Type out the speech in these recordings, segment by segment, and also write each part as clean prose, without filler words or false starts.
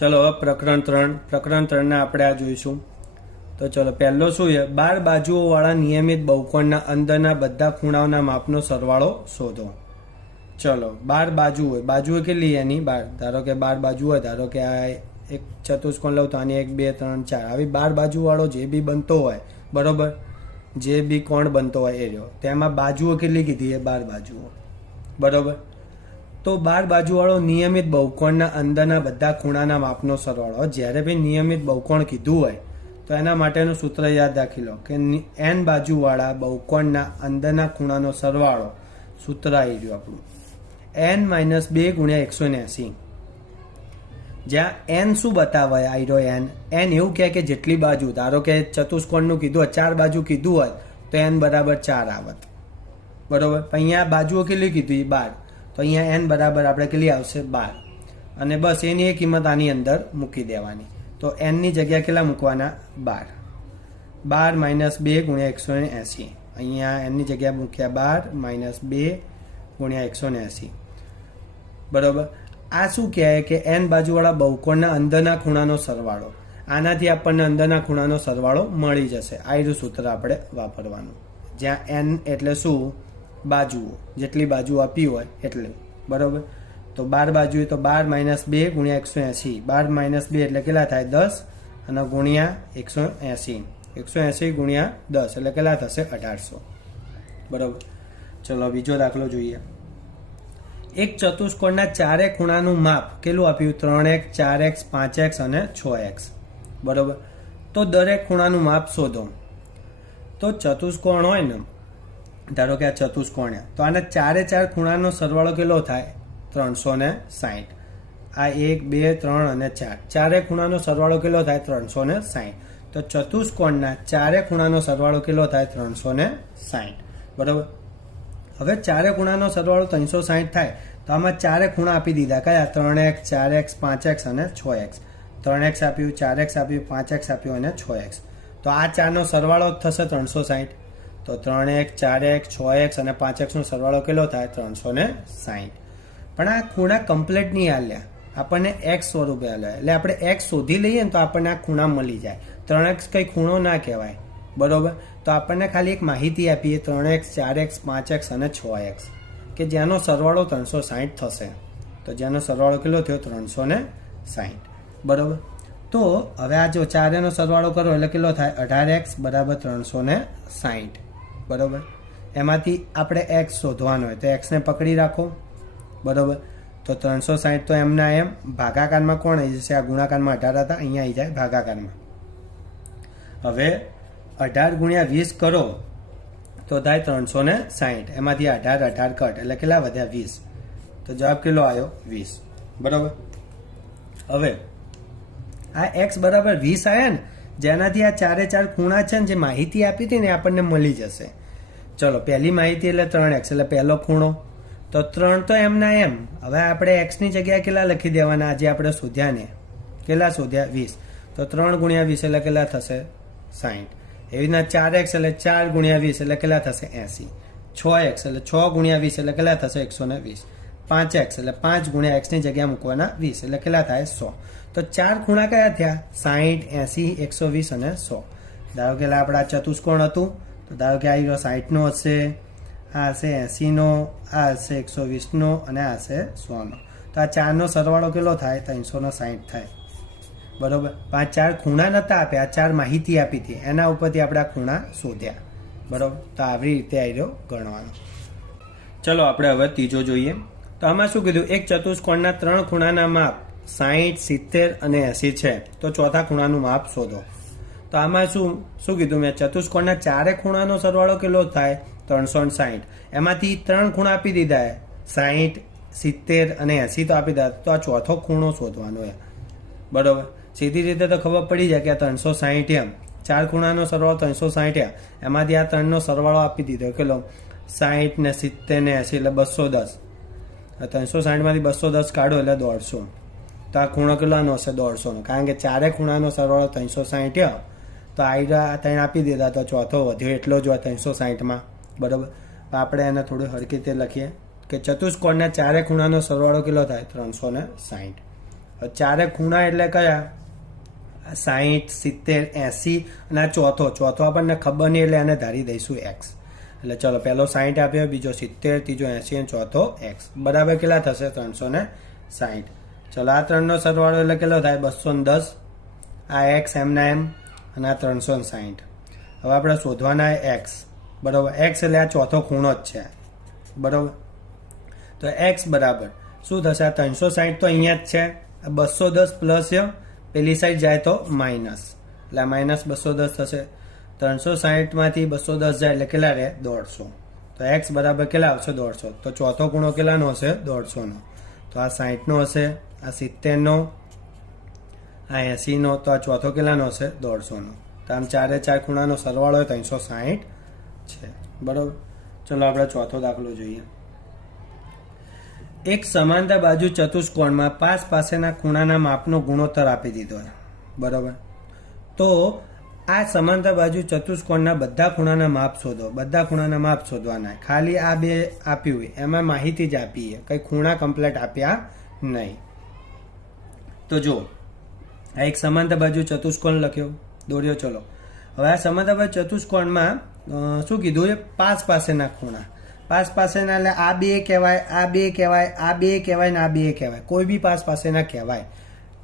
ચલો હવે પ્રકરણ 3 આપણે આ જોઈશું. તો ચલો પહેલો શું છે, 12 બાજુઓ વાળા નિયમિત બહુકોણના અંદરના બધા ખૂણાઓના માપનો સરવાળો શોધો. ચલો 12 બાજુ હોય, બાજુઓ કેટલી એની 12, ધારો કે 12 બાજુ હોય, ધારો કે આ એક ચતુષ્કોણ લઉં તો આની 1 2 3 4 આવી 12 બાજુ વાળો જે બી બનતો હોય, બરોબર, જે બી કોણ બનતો હોય એ રહ્યો, તેમાં બાજુઓ કેટલી કીધી છે 12 બાજુઓ, બરોબર. તો 12 બાજુવાળો નિયમિત બહુકોણના અંદરના બધા ખૂણાના માપનો સરવાળો. જ્યારે બી નિયમિત બહુકોણ કીધું હોય તો એના માટેનું સૂત્ર યાદ રાખી લો કે n બાજુવાળા બહુકોણના અંદરના ખૂણાનો સરવાળો, સૂત્ર આવી ગયું આપણું n - 2 × 180. જ્યાં n શું બતાવે આવી રહ્યો n એવું કહે કે જેટલી બાજુ, ધારો કે ચતુષ્કોણનું કીધું હોય 4 બાજુ કીધું હોય તો n બરાબર 4 આવત, બરોબર. અહીંયા બાજુઓ કેટલી કીધી 12, તો અહીંયા n બરાબર આપણે કેટલી આવશે 12, અને બસ એની એક કિંમત આની અંદર મૂકી દેવાની. તો n ની જગ્યા કેટલા મૂકવાના 12, 12 - 2 × 180. અહીંયા n ની જગ્યા મૂક્યા 12 - 2 × 180, બરોબર. આ શું કહે કે n બાજુવાળા બહુકોણના અંદરના ખૂણાનો સરવાળો. આનાથી આપણને અંદરના ખૂણાનો સરવાળો મળી જશે. આ રહ્યું સૂત્ર આપણે વાપરવાનું, જ્યાં n એટલે શું, બાજુઓ, જેટલી બાજુ આપી હોય એટલે, બરોબર. તો 12 બાજુ તો 12 - 2 × 180. 12 - 2 એટલે કેટલા થાય 10, અને ગુણ્યા 180. 180 × 10 એટલે કેટલા થશે 1800, બરોબર. ચલો બીજો દાખલો જોઈએ. એક ચતુષ્કોણના ચારે ખૂણાનું માપ કેટલું આપ્યું, 3x 4x 5x અને 6x, બરોબર. તો દરેક ખૂણાનું માપ શોધો. તો ચતુષ્કોણ હોય ને, ધારો કે આ ચતુષ્કોણ, તો આના ચારે ચાર ખૂણાનો સરવાળો કેટલો થાય 360. આ 1 2 3 અને 4, ચારે ખૂણાનો સરવાળો કેટલો થાય 360. તો ચતુષ્કોણના ચારે ખૂણાનો સરવાળો કેટલો થાય 360, બરોબર. હવે ચારે ખૂણાનો સરવાળો 360 થાય તો આમાં ચારે ખૂણા આપી દીધા, કયા 3x 4x 5x અને 6x. 3x આપ્યું, 4x આપ્યું, 5x આપ્યું અને 6x. તો આ ચારનો સરવાળો થશે 360. તો 3x 4x 6x અને 5x નો સરવાળો કેટલો થાય 360. પણ આ ખૂણા કમ્પ્લીટ નહીં હાલ્યા, આપણને x સ્વરૂપે હાલ્યા, એટલે આપણે x શોધી લઈએ ને તો આપણને આ ખૂણા મળી જાય. 3x કઈ ખૂણો ના કહેવાય, બરોબર. તો આપણને ખાલી એક માહિતી આપીએ 3x 4x 5x અને 6x, કે જેનો સરવાળો 360 થશે. તો જેનો સરવાળો કેટલો થયો 360, બરોબર. તો હવે આ જો ચારેનો સરવાળો કરો એટલે કેટલો થાય 18x બરાબર 360, બરોબર. એમાંથી આપણે x શોધવાનો હોય તો x ને પકડી રાખો, બરોબર. તો 360 તો એમના એમ, ભાગાકારમાં કોણ આવી જશે, આ ગુણાકારમાં 18 હતા, અહીંયા આવી જાય ભાગાકારમાં. હવે 18 × 20 કરો તો થાય 360. એમાંથી 18 કટ એટલે કેટલા વધ્યા 20. તો જવાબ કેટલો આવ્યો 20, બરોબર. હવે આ x બરાબર 20 આવ્યા ને, જેનાથી આ ચારે ચાર ખૂણા છે ને જે માહિતી આપી હતી ને આપણને મળી જશે. ચલો પહેલી માહિતી એટલે 3x એટલે પહેલો ખૂણો, તો 3 તો એમના એમ. હવે આપણે x ની જગ્યાએ કેટલા લખી દેવાના, આજે આપણે શોધ્યા ને, કેટલા શોધ્યા 20. તો 3 × 20 એટલે કેટલા થશે 60. એવી રીતના 4x એટલે 4 × 20 એટલે કેટલા થશે 80. 6x એટલે 6 × 20 એટલે કેટલા થશે 120. 5x એટલે 5 × x ની જગ્યા મૂકવાના 20 એટલે કેટલા થાય 100. તો ચાર ખૂણા કયા થયા 60 80 120 અને 100. ધારો કે આપણા ચતુષ્કોણ હતું, તો ધારો કે આ 60 નો હશે, આ હશે 80 નો, આ હશે 120 નો અને આ હશે 100 નો. તો આ ચારનો સરવાળો કેટલો થાય 360 થાય, બરોબર. આ ચાર ખૂણા નતા આપ્યા, આ ચાર માહિતી આપી હતી, એના ઉપરથી આપણે આ ખૂણા શોધ્યા, બરોબર. તો આવી રીતે આવી રહ્યો ગણવાનું. ચલો આપણે હવે ત્રીજો જોઈએ. તો આમાં શું કીધું, એક ચતુષ્કોણના 3 ખૂણાના માપ 60 70 અને 80 છે, તો ચોથા ખૂણાનું માપ શોધો. તો આમાં શું કીધું મેં, ચતુષ્કોણના ચારે ખૂણાનો સરવાળો કેટલો થાય 360. એમાંથી 3 ખૂણા આપી દીધા 60 70 અને 80 તો આપી દીધા. તો આ ચોથો ખૂણો શોધવાનો છે, બરોબર. સીધી રીતે તો ખબર પડી જાય કે આ 360 એમ, ચાર ખૂણાનો સરવાળો 360, એમાંથી આ 3 નો સરવાળો આપી દીધો કેટલો 60 ને 70 ને 80 એટલે 210. 360 માંથી 210 કાઢો એટલે 150. તો આ ખૂણો કેટલાનો હશે 150 નો, કારણ કે ચારે ખૂણાનો સરવાળો 360, તો આ 3 આપી દીધા, તો ચોથો વધ્યો એટલો જ હોય 360માં, બરોબર. આપણે એને થોડું હરખી રીતે લખીએ કે ચતુષ્કોણના ચારે ખૂણાનો સરવાળો કેટલો થાય 360. ચારે ખૂણા એટલે કયા? 60, 70, 80 અને આ ચોથો આપણને ખબર નહીં એટલે એને ધારી દઈશું એક્સ. એટલે ચલો પહેલો 60 આપ્યો, બીજો 70, ત્રીજો 80 અને ચોથો એક્સ. બરાબર કેટલા થશે? 360. ચલો આ ત્રણનો સરવાળો એટલે કેટલો થાય? 210. આ એક્સ એમના એમ અને આ 360. હવે આપણે શોધવાના એક્સ. બરાબર, એક્સ એટલે આ ચોથો ખૂણો જ છે. બરાબર, તો એક્સ બરાબર શું થશે? આ 360 તો અહીંયા જ છે. 210 પ્લસ પેલી સાઈડ જાય તો માઇનસ, એટલે માઇનસ 210 થશે. 360 માંથી 210 જાય એટલે કેટલા રહે? 150. તો એક્સ બરાબર કેટલા આવશે? 150. તો ચોથો ખૂણો કેટલાનો હશે? 150 નો. તો આ 60 નો હશે, આ 70 નો, આ 80 નો. તો આ ચોથો કેટલાનો હશે? 150 નો. તો આમ ચારે ચાર ખૂણાનો સરવાળો 360 છે. બરોબર, ચલો આપણે ચોથો દાખલો જોઈએ. એક સમાંતર બાજુ ચતુષ્કોણમાં પાસ પાસેના ખૂણાના માપનો ગુણોત્તર આપી દીધો છે. બરોબર, તો આ સમાંતર બાજુ ચતુષ્કોણના બધા ખૂણાના માપ શોધો. બધા ખૂણાના માપ શોધવાના. ખાલી આ બે આપ્યું હોય એમાં માહિતી જ આપી, કઈ ખૂણા કમ્પ્લીટ આપ્યા નહીં. તો જો આ એક સમાંતર બાજુ ચતુષ્કોણ લખ્યો, દોર્યો. ચલો હવે આ સમાંતર બાજુ ચતુષ્કોણમાં શું કીધું? એ પાસ પાસેના ખૂણા. પાસ પાસેના એટલે આ બે કહેવાય, આ બે કહેવાય, આ બે કહેવાય ને આ બે કહેવાય. કોઈ બી પાસ પાસેના કહેવાય,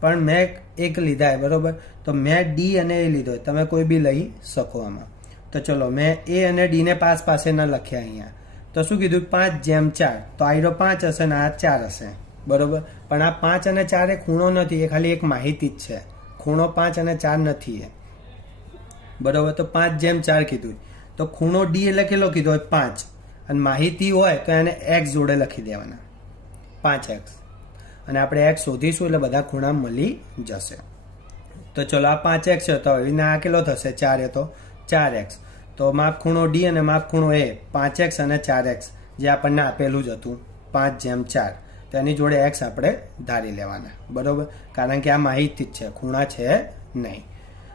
પણ મેં એક લીધા. બરોબર, તો મેં ડી અને એ લીધો. તમે કોઈ બી લઈ શકો આમાં. તો ચલો મેં એ અને ડી ને પાસ પાસેના લખ્યા અહીંયા. તો શું કીધું? 5:4. તો આયરો 5 હશે ને આ 4 હશે. બરોબર, પણ આ 5 અને 4 એ ખૂણો નથી, એ ખાલી એક માહિતી જ છે. ખૂણો 5 અને 4 નથી એ. બરોબર, તો 5:4 કીધું. તો ખૂણો ડી એટલે કેટલો કીધો? 5. અને માહિતી હોય તો એને એક્સ જોડે લખી દેવાના, 5x. અને આપણે એક્સ શોધીશું એટલે બધા ખૂણા મળી જશે. તો ચલો આ 5x છે, તો એના આ કેટલો થશે? 4 એ તો 4x. તો માપ ખૂણો ડી અને માપ ખૂણો એ 5x અને 4x જે આપણને આપેલું જ હતું 5:4. તો એની જોડે એક્સ આપણે ધારી લેવાના. બરોબર, કારણ કે આ માહિતી જ છે, ખૂણા છે નહીં.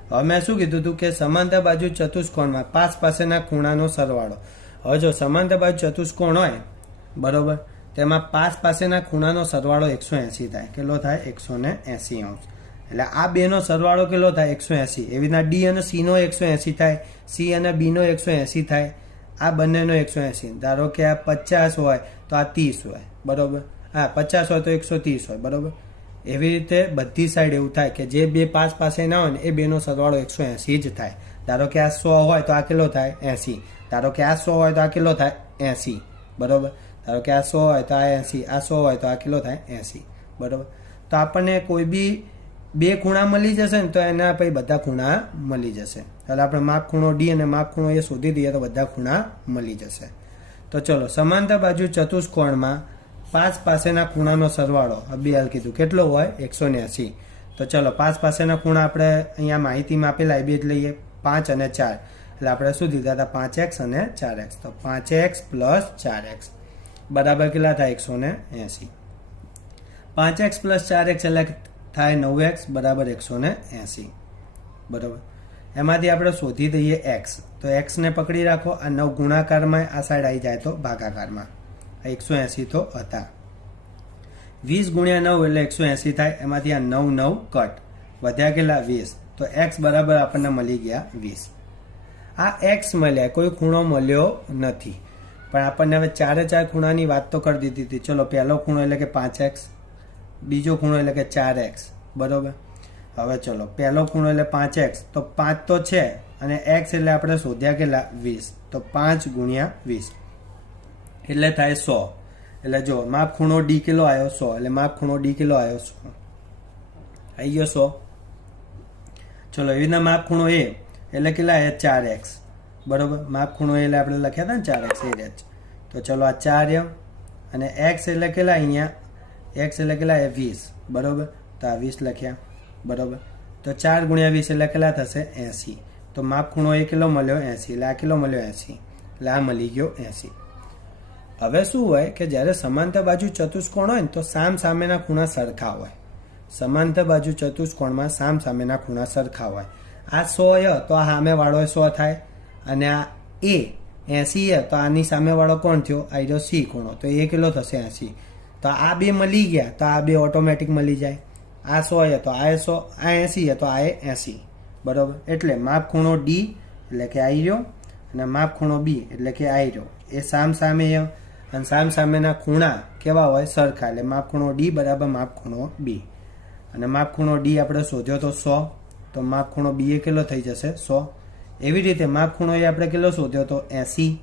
હવે મેં શું કીધું હતું કે સમાંતર બાજુ ચતુષ્કોણમાં પાસ પાસેના ખૂણાનો સરવાળો. હવે જો સમાંતર બાજુ ચતુષ્કોણ હોય, બરોબર, તેમાં પાસ પાસેના ખૂણાનો સરવાળો 180 થાય. કેટલો થાય? 180 અંશ. એટલે આ બેનો સરવાળો કેટલો થાય? 180. એવી રીતના ડી અને સી નો 180 થાય, સી અને બી નો 180 થાય, આ બંનેનો 180. ધારો કે આ 50 હોય તો આ 30 હોય. બરોબર, હા 50 હોય તો 130 હોય. બરોબર, એવી રીતે બધી સાઈડ એવું થાય કે જે બે પાસ પાસે ના હોય ને એ બેનો સરવાળો 180 જ થાય. ધારો કે આ 100 હોય તો આ કેટલો થાય? 80. ધારો કે આ 100 હોય તો આ કેટલો થાય? 80. બરોબર, ધારો કે આ 100 હોય તો આ 80, આ 100 હોય તો આ કેટલો થાય? 80. બરોબર, તો આપણને કોઈ બી બે ખૂણા મળી જશે ને તો એના પછી બધા ખૂણા મળી જશે. એટલે આપણે માપ ખૂણો ડી અને માપ ખૂણો એ શોધી દઈએ તો બધા ખૂણા મળી જશે. તો ચલો સમાંતર બાજુ ચતુષ્કોણમાં પાસ પાસેના ખૂણાનો સરવાળો બે હાલ કીધું કેટલો હોય? 180. તો ચલો પાસ પાસેના ખૂણા આપણે અહીંયા માહિતીમાં આપેલા એ બે જ લઈએ, 5 અને 4. એટલે આપણે શું દીધા હતા? 5x અને 4x. તો 5x પ્લસ 4x બરાબર કેટલા થાય? 180. 5x પ્લસ 4x એટલે થાય 9x બરાબર 180. બરાબર, એમાંથી આપણે શોધી દઈએ x. તો x ને પકડી રાખો. આ 9 ગુણાકારમાં, આ સાઈડ આવી જાય તો ભાગાકારમાં. 180 તો હતા. 20 ગુણ્યા 9 એટલે 180 થાય. એમાંથી આ 9 કટ વધ્યા કેટલા? 20. તો x બરાબર આપણને મળી ગયા 20. આ x મળ્યા, કોઈ ખૂણો મળ્યો નથી, પણ આપણને હવે ચારે ચાર ખૂણાની વાત તો કરી દીધી હતી. ચલો પહેલો ખૂણો એટલે કે 5x, બીજો ખૂણો એટલે કે 4x. બરોબર, હવે ચલો પહેલો ખૂણો એટલે 5x, તો 5 તો છે અને x એટલે આપણે શોધ્યા કેટલા? 20. તો 5 ગુણ્યા 20 એટલે થાય 100. એટલે જો માપ ખૂણો ડી કિલો આવ્યો? 100. એટલે માપ ખૂણો ડી કિલો આવ્યો? 100. આવી ગયો 100. ચલો એવી રીતના માપ ખૂણો એ એટલે કેટલા? 4x. બરોબર, માપ ખૂણો એ એટલે આપણે લખ્યા હતા ને 4x એ જ. તો ચલો આ 4 અને x એટલે કેટલા? અહીંયા x એટલે કેટલા? 20. બરોબર, તો આ 20 લખ્યા. બરોબર, તો 4 ગુણ્યા 20 એટલે કેટલા થશે? 80. તો માપ ખૂણો એ કિલો મળ્યો? 80. એટલે આ કિલો મળ્યો? 80. એટલે આ મળી ગયો 80. હવે શું હોય કે જ્યારે સમાંતર બાજુ ચતુષ્કોણ હોય ને તો સામ સામેના ખૂણા સરખા હોય. સમાંતર બાજુ ચતુષ્કોણમાં સામ સામેના ખૂણા સરખા હોય. આ 100 તો આ સામેવાળો 100 થાય, અને આ એ 80 તો આની સામેવાળો કોણ થયો? આયરો સી ખૂણો. તો એ કેટલો થશે? 80. તો આ બે મળી ગયા તો આ બે ઓટોમેટિક મળી જાય. આ 100 તો આ 100, આ 80 તો આ 80, બરોબર. એટલે માપ ખૂણો ડી એટલે કે આવી રહ્યો, અને માપ ખૂણો બી એટલે કે આવી રહ્યો. એ સામ સામે અને સામ સામેના ખૂણા કેવા હોય? સરખા. એટલે માપ ખૂણો ડી બરાબર માપ ખૂણો બી. અને માપ ખૂણો ડી આપણે શોધ્યો તો 100, તો માપ ખૂણો બી એ કેટલો થઈ જશે? 100. એવી રીતે માપ ખૂણો એ આપણે કેટલો શોધ્યો તો? 80.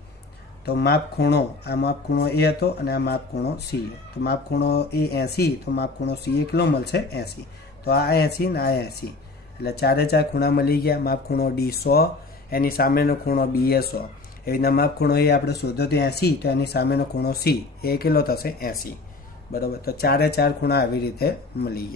તો માપ ખૂણો, આ માપ ખૂણો એ હતો અને આ માપ ખૂણો સી. તો માપ ખૂણો એ 80, તો માપ ખૂણો સી એ કેટલો મળશે? 80. તો આ 80 ને આ 80, એટલે ચારે ચાર ખૂણા મળી ગયા. માપ ખૂણો ડી 100, એની સામેનો ખૂણો બી એ 100. એવી રીતના માપ ખૂણો એ આપણે શોધ્યો તો 80, તો એની સામેનો ખૂણો સી એ કેટલો થશે? 80, બરોબર. તો ચારે ચાર ખૂણા આવી રીતે મળી ગયા.